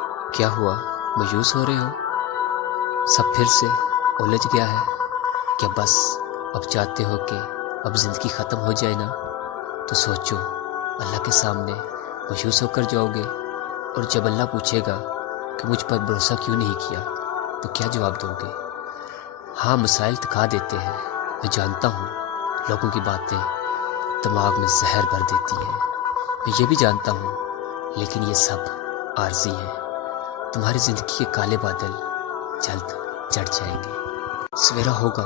کیا ہوا؟ مایوس ہو رہے ہو؟ سب پھر سے الجھ گیا ہے؟ کیا بس اب چاہتے ہو کہ اب زندگی ختم ہو جائے نا؟ تو سوچو، اللہ کے سامنے مایوس ہو کر جاؤ گے، اور جب اللہ پوچھے گا کہ مجھ پر بھروسہ کیوں نہیں کیا، تو کیا جواب دو گے؟ ہاں، مسائل تھکا دیتے ہیں، میں جانتا ہوں، لوگوں کی باتیں دماغ میں زہر بھر دیتی ہیں، میں یہ بھی جانتا ہوں، لیکن یہ سب عارضی ہے۔ تمہاری زندگی کے کالے بادل جلد چڑھ جائیں گے، سویرا ہوگا،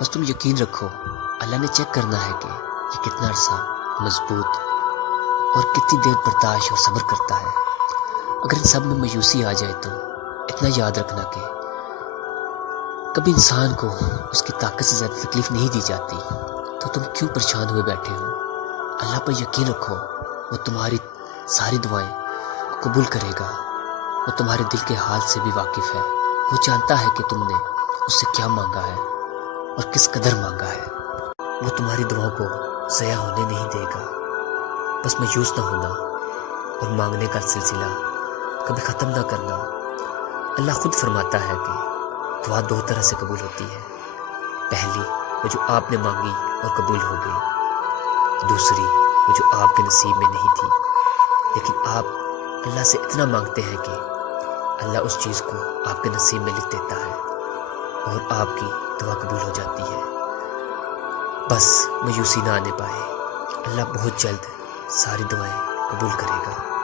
بس تم یقین رکھو۔ اللہ نے چیک کرنا ہے کہ یہ کتنا عرصہ مضبوط اور کتنی دیر برداشت اور صبر کرتا ہے۔ اگر ان سب میں مایوسی آ جائے تو اتنا یاد رکھنا کہ کبھی انسان کو اس کی طاقت سے زیادہ تکلیف نہیں دی جاتی، تو تم کیوں پریشان ہوئے بیٹھے ہو؟ اللہ پر یقین رکھو، وہ تمہاری ساری دعائیں قبول کرے گا۔ وہ تمہارے دل کے حال سے بھی واقف ہے، وہ جانتا ہے کہ تم نے اس سے کیا مانگا ہے اور کس قدر مانگا ہے۔ وہ تمہاری دعاؤں کو ضائع ہونے نہیں دے گا۔ بس مایوس نہ ہونا اور مانگنے کا سلسلہ کبھی ختم نہ کرنا۔ اللہ خود فرماتا ہے کہ دعا دو طرح سے قبول ہوتی ہے، پہلی وہ جو آپ نے مانگی اور قبول ہو گئی، دوسری وہ جو آپ کے نصیب میں نہیں تھی، لیکن آپ اللہ سے اتنا مانگتے ہیں کہ اللہ اس چیز کو آپ کے نصیب میں لکھ دیتا ہے اور آپ کی دعا قبول ہو جاتی ہے۔ بس مایوسی نہ آنے پائے، اللہ بہت جلد ساری دعائیں قبول کرے گا۔